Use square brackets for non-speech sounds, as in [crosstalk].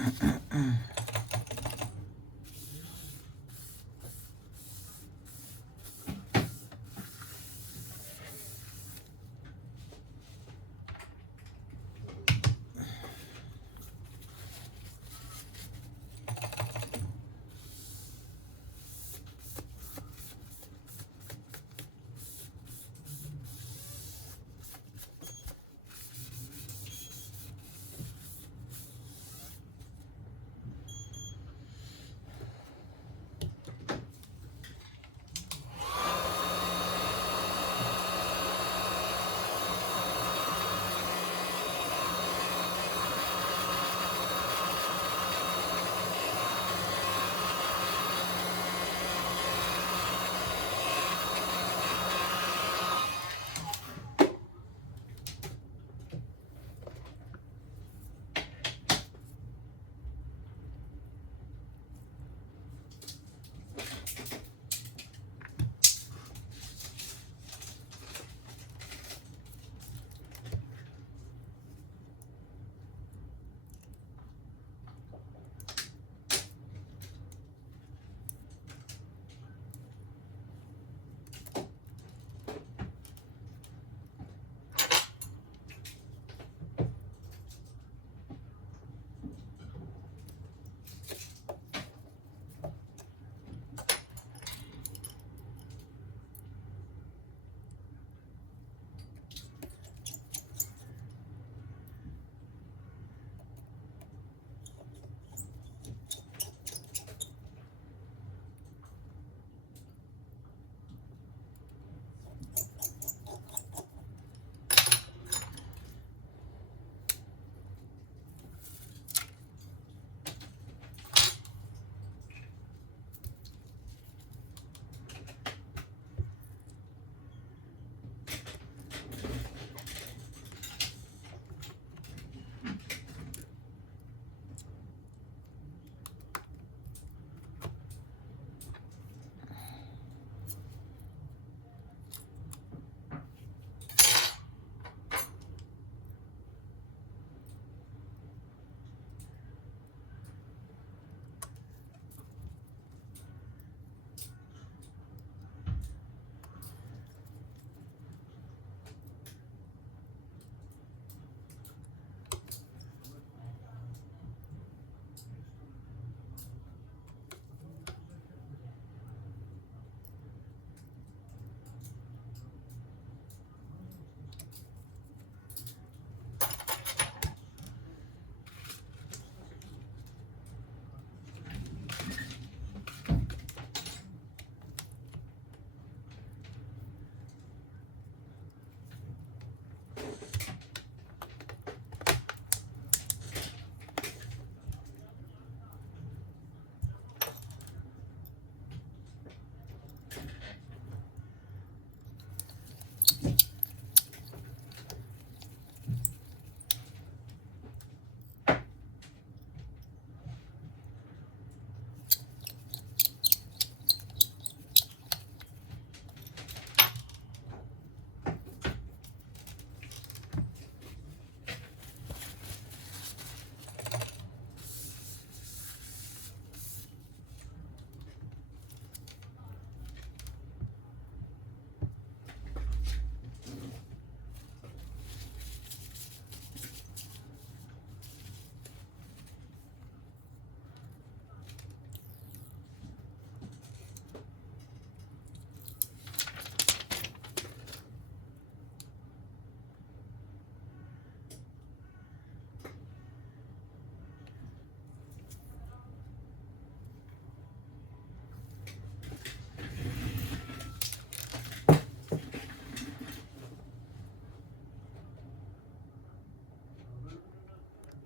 Mm-mm. [clears throat]